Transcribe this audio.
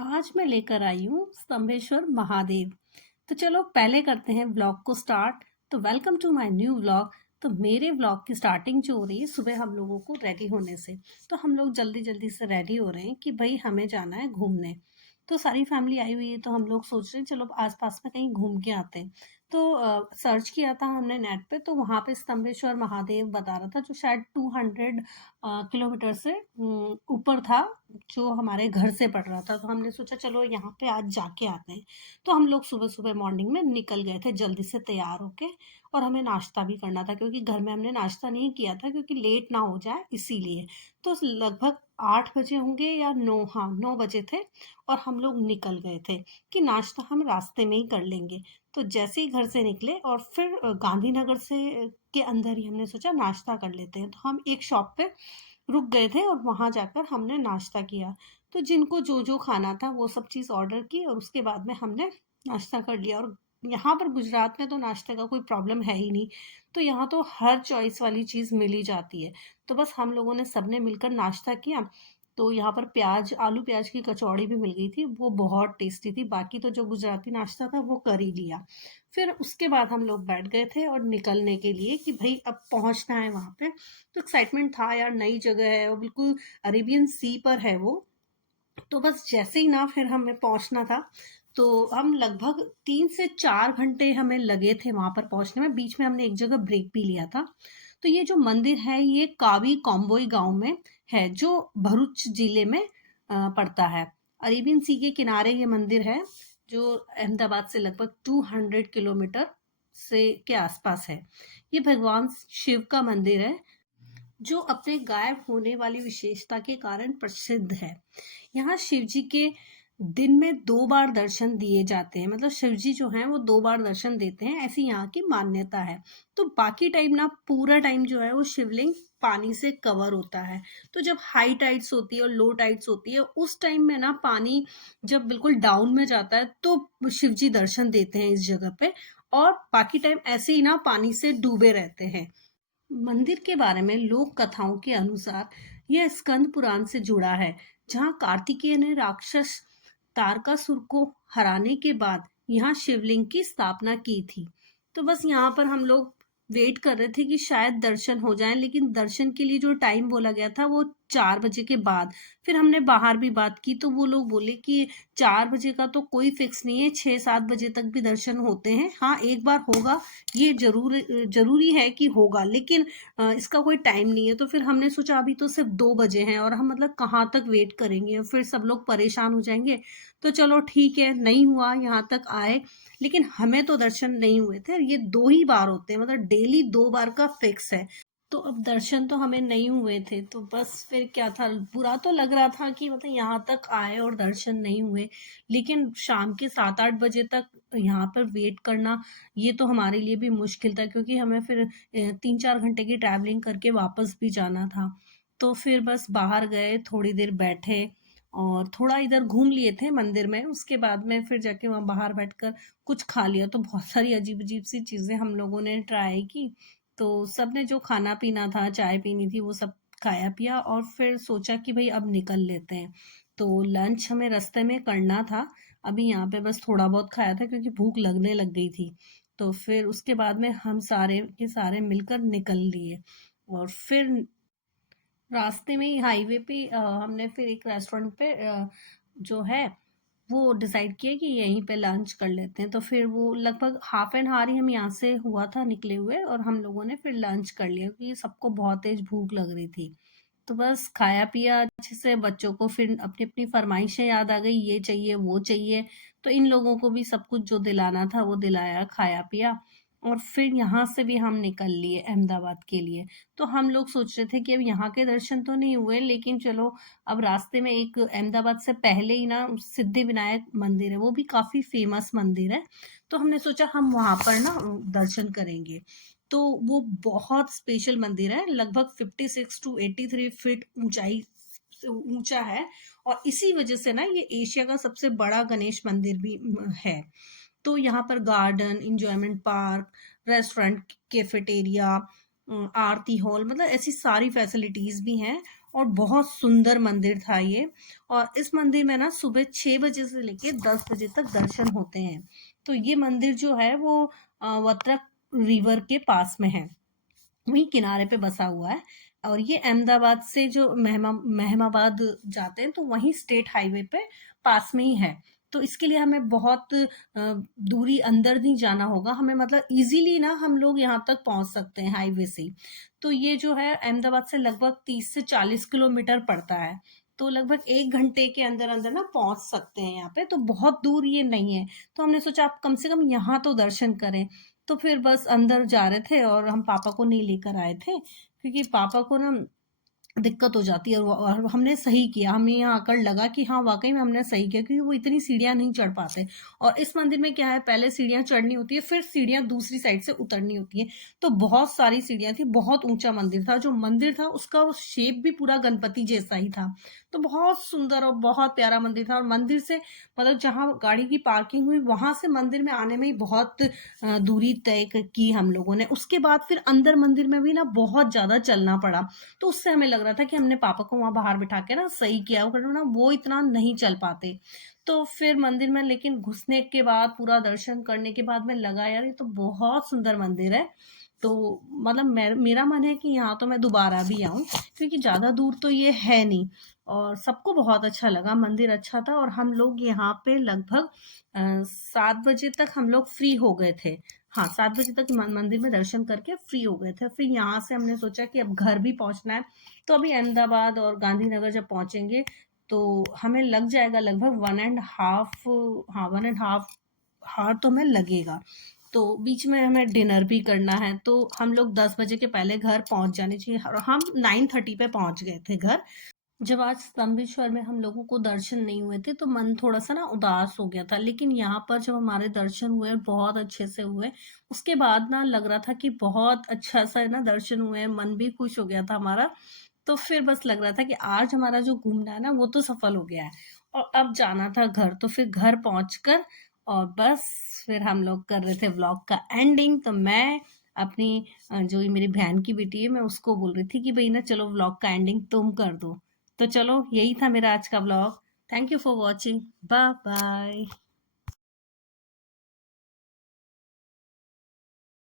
आज मैं लेकर आई हूँ स्तंभेश्वर महादेव। तो चलो पहले करते हैं व्लॉग को स्टार्ट। तो welcome to my new vlog. तो मेरे व्लॉग की स्टार्टिंग जो हो रही है सुबह हम लोगों को रेडी होने से। तो हम लोग जल्दी जल्दी से रेडी हो रहे हैं कि भाई हमें जाना है घूमने। तो सारी फैमिली आई हुई है तो हम लोग सोच रहे हैं चलो आसपास में कहीं घूम के आते हैं। तो सर्च किया था हमने नेट पे, तो वहाँ पे स्तंभेश्वर महादेव बता रहा था जो शायद 200 किलोमीटर से ऊपर था, जो हमारे घर से पड़ रहा था। तो हमने सोचा चलो यहाँ पे आज जाके आते हैं। तो हम लोग सुबह सुबह मॉर्निंग में निकल गए थे जल्दी से तैयार होके। और हमें नाश्ता भी करना था क्योंकि घर में हमने नाश्ता नहीं किया था क्योंकि लेट ना हो जाए इसीलिए। तो लगभग 8 बजे होंगे या 9, हाँ 9 बजे थे। और हम लोग निकल गए थे कि नाश्ता हम रास्ते में ही कर लेंगे। तो जैसे ही घर से निकले और फिर गांधीनगर से के अंदर ही हमने सोचा नाश्ता कर लेते हैं। तो हम एक शॉप पे रुक गए थे और वहाँ जाकर हमने नाश्ता किया। तो जिनको जो जो खाना था वो सब चीज़ ऑर्डर की और उसके बाद में हमने नाश्ता कर लिया। और यहाँ पर गुजरात में तो नाश्ते का कोई प्रॉब्लम है ही नहीं। तो यहाँ तो हर चॉइस वाली चीज़ मिल ही जाती है। तो बस हम लोगों ने सबने मिलकर नाश्ता किया। तो यहाँ पर प्याज, आलू प्याज की कचौड़ी भी मिल गई थी, वो बहुत टेस्टी थी। बाकी तो जो गुजराती नाश्ता था वो कर ही लिया। फिर उसके बाद हम लोग बैठ गए थे और निकलने के लिए कि भाई अब पहुंचना है वहां पे। तो एक्साइटमेंट था यार, नई जगह है और बिल्कुल अरेबियन सी पर है वो। तो बस जैसे ही ना फिर हमें पहुंचना था। तो हम लगभग 3 से 4 घंटे हमें लगे थे वहां पर पहुंचने में। बीच में हमने एक जगह ब्रेक भी लिया था। तो ये जो मंदिर है ये कावी कॉम्बोई गांव में है, जो भरूच जिले में पड़ता है। अरेबियन सी के किनारे ये मंदिर है, जो अहमदाबाद से लगभग 200 किलोमीटर से के आसपास है। ये भगवान शिव का मंदिर है जो अपने गायब होने वाली विशेषता के कारण प्रसिद्ध है। यहाँ शिव जी के दिन में 2 बार दर्शन दिए जाते हैं, मतलब शिव जी जो हैं वो 2 बार दर्शन देते हैं, ऐसी यहाँ की मान्यता है। तो बाकी टाइम ना पूरा टाइम जो है वो शिवलिंग पानी से कवर होता है। तो जब हाई टाइड्स होती है और लो टाइड्स होती है उस टाइम में ना पानी जब बिल्कुल डाउन में जाता है तो शिव जी दर्शन देते हैं इस जगह पे। और बाकी टाइम ऐसे ही ना पानी से डूबे रहते हैं। मंदिर के बारे में लोक कथाओं के अनुसार यह स्कंद पुराण से जुड़ा है, जहां कार्तिकेय ने राक्षस तारकासुर को हराने के बाद यहाँ शिवलिंग की स्थापना की थी। तो बस यहाँ पर हम लोग वेट कर रहे थे कि शायद दर्शन हो जाएं, लेकिन दर्शन के लिए जो टाइम बोला गया था वो 4 बजे के बाद। फिर हमने बाहर भी बात की तो वो लोग बोले कि 4 बजे का तो कोई फिक्स नहीं है, 6-7 बजे तक भी दर्शन होते हैं। हाँ एक बार होगा, ये जरूरी है कि होगा, लेकिन इसका कोई टाइम नहीं है। तो फिर हमने सोचा अभी तो सिर्फ 2 बजे हैं और हम मतलब कहाँ तक वेट करेंगे और फिर सब लोग परेशान हो जाएंगे। तो चलो ठीक है, नहीं हुआ, यहाँ तक आए। लेकिन हमें तो दर्शन नहीं हुए थे। ये 2 ही बार होते हैं, मतलब डेली 2 बार का फिक्स है। तो अब दर्शन तो हमें नहीं हुए थे तो बस फिर क्या था, बुरा तो लग रहा था कि मतलब यहाँ तक आए और दर्शन नहीं हुए। लेकिन शाम के 7-8 बजे तक यहाँ पर वेट करना ये तो हमारे लिए भी मुश्किल था, क्योंकि हमें फिर 3-4 घंटे की ट्रैवलिंग करके वापस भी जाना था। तो फिर बस बाहर गए, थोड़ी देर बैठे और थोड़ा इधर घूम लिए थे मंदिर में। उसके बाद में फिर जाके वहाँ बाहर बैठकर कुछ खा लिया। तो बहुत सारी अजीब अजीब सी चीज़ें हम लोगों ने ट्राई की। तो सबने जो खाना पीना था, चाय पीनी थी, वो सब खाया पिया और फिर सोचा कि भाई अब निकल लेते हैं। तो लंच हमें रास्ते में करना था। अभी यहाँ पे बस थोड़ा बहुत खाया था क्योंकि भूख लगने लग गई थी। तो फिर उसके बाद में हम सारे के सारे मिलकर निकल लिए। और फिर रास्ते में ही हाईवे पे हमने फिर एक रेस्टोरेंट पे जो है वो डिसाइड किया कि यहीं पे लंच कर लेते हैं। तो फिर वो लगभग हाफ एन आवर ही हम यहाँ से हुआ था निकले हुए और हम लोगों ने फिर लंच कर लिया क्योंकि सबको बहुत तेज भूख लग रही थी। तो बस खाया पिया अच्छे से। बच्चों को फिर अपनी अपनी फरमाइशें याद आ गई, ये चाहिए वो चाहिए। तो इन लोगों को भी सब कुछ जो दिलाना था वो दिलाया, खाया पिया। और फिर यहाँ से भी हम निकल लिए अहमदाबाद के लिए। तो हम लोग सोच रहे थे कि अब यहाँ के दर्शन तो नहीं हुए, लेकिन चलो अब रास्ते में एक अहमदाबाद से पहले ही ना सिद्धि विनायक मंदिर है, वो भी काफी फेमस मंदिर है। तो हमने सोचा हम वहां पर ना दर्शन करेंगे। तो वो बहुत स्पेशल मंदिर है, लगभग 56 to 83 फीट ऊंचाई से ऊंचा है। और इसी वजह से ना ये एशिया का सबसे बड़ा गणेश मंदिर भी है। तो यहाँ पर garden, enjoyment park, restaurant, cafeteria, aarti hall, मतलब ऐसी सारी फैसिलिटीज भी हैं। और बहुत सुंदर मंदिर था ये। और इस मंदिर में ना सुबह 6 बजे से लेके 10 बजे तक दर्शन होते हैं। तो ये मंदिर जो है वो वत्रक रिवर के पास में है, वहीं किनारे पे बसा हुआ है। और ये अहमदाबाद से जो मेहमाबाद जाते हैं तो वहीं स्टेट हाईवे पे पास में ही है। तो इसके लिए हमें बहुत दूरी अंदर नहीं जाना होगा, हमें मतलब इजीली ना हम लोग यहाँ तक पहुंच सकते हैं हाईवे से। तो ये जो है अहमदाबाद से लगभग 30 से 40 किलोमीटर पड़ता है। तो लगभग 1 घंटे के अंदर अंदर ना पहुंच सकते हैं यहाँ पे, तो बहुत दूर ये नहीं है। तो हमने सोचा आप कम से कम यहाँ तो दर्शन करें। तो फिर बस अंदर जा रहे थे और हम पापा को नहीं लेकर आए थे, क्योंकि पापा को ना दिक्कत हो जाती है। और हमने सही किया, हमें यहाँ आकर लगा कि हाँ वाकई में हमने सही किया, क्योंकि वो इतनी सीढ़ियाँ नहीं चढ़ पाते। और इस मंदिर में क्या है, पहले सीढ़ियाँ चढ़नी होती है, फिर सीढ़ियाँ दूसरी साइड से उतरनी होती है। तो बहुत सारी सीढ़ियाँ थी, बहुत ऊंचा मंदिर था। जो मंदिर था उसका वो शेप भी पूरा गणपति जैसा ही था। तो बहुत सुंदर और बहुत प्यारा मंदिर था। और मंदिर से मतलब जहाँ गाड़ी की पार्किंग हुई वहां से मंदिर में आने में ही बहुत दूरी तय की हम लोगों ने। उसके बाद फिर अंदर मंदिर में भी ना बहुत ज्यादा चलना पड़ा। तो उससे हमें लग रहा था कि हमने पापा को वहां बाहर बिठा के ना सही किया, वरना वो इतना नहीं चल पाते। तो फिर मंदिर में लेकिन घुसने के बाद, पूरा दर्शन करने के बाद में लगा यार ये तो बहुत सुंदर मंदिर है। तो मतलब मेरा मन है कि यहाँ तो मैं दोबारा भी आऊं, क्योंकि ज्यादा दूर तो ये है नहीं। और सबको बहुत अच्छा लगा, मंदिर अच्छा था। और हम लोग यहाँ पे लगभग 7 बजे तक हम लोग फ्री हो गए थे। हाँ, 7 बजे तक मंदिर में दर्शन करके फ्री हो गए थे। फिर यहाँ से हमने सोचा कि अब घर भी पहुंचना है। तो अभी अहमदाबाद और गांधीनगर जब पहुंचेंगे तो हमें लग जाएगा लगभग 1.5, हाँ 1.5 हार तो हमें लगेगा। तो बीच में हमें डिनर भी करना है, तो हम लोग 10 बजे के पहले घर पहुंच जाने चाहिए। और हम 9:30 पे पहुंच गए थे घर। जब आज स्तंभेश्वर में हम लोगों को दर्शन नहीं हुए थे तो मन थोड़ा सा ना उदास हो गया था, लेकिन यहाँ पर जब हमारे दर्शन हुए, बहुत अच्छे से हुए, उसके बाद ना लग रहा था कि बहुत अच्छा सा है ना दर्शन हुए, मन भी खुश हो गया था हमारा। तो फिर बस लग रहा था कि आज हमारा जो घूमना है ना वो तो सफल हो गया है। और अब जाना था घर। तो फिर घर पहुंचकर और बस फिर हम लोग कर रहे थे व्लॉग का एंडिंग। तो मैं अपनी जो ये मेरी बहन की बेटी है, मैं उसको बोल रही थी कि भाई ना चलो व्लॉग का एंडिंग तुम कर दो। तो चलो यही था मेरा आज का vlog. Thank you for watching. Bye bye.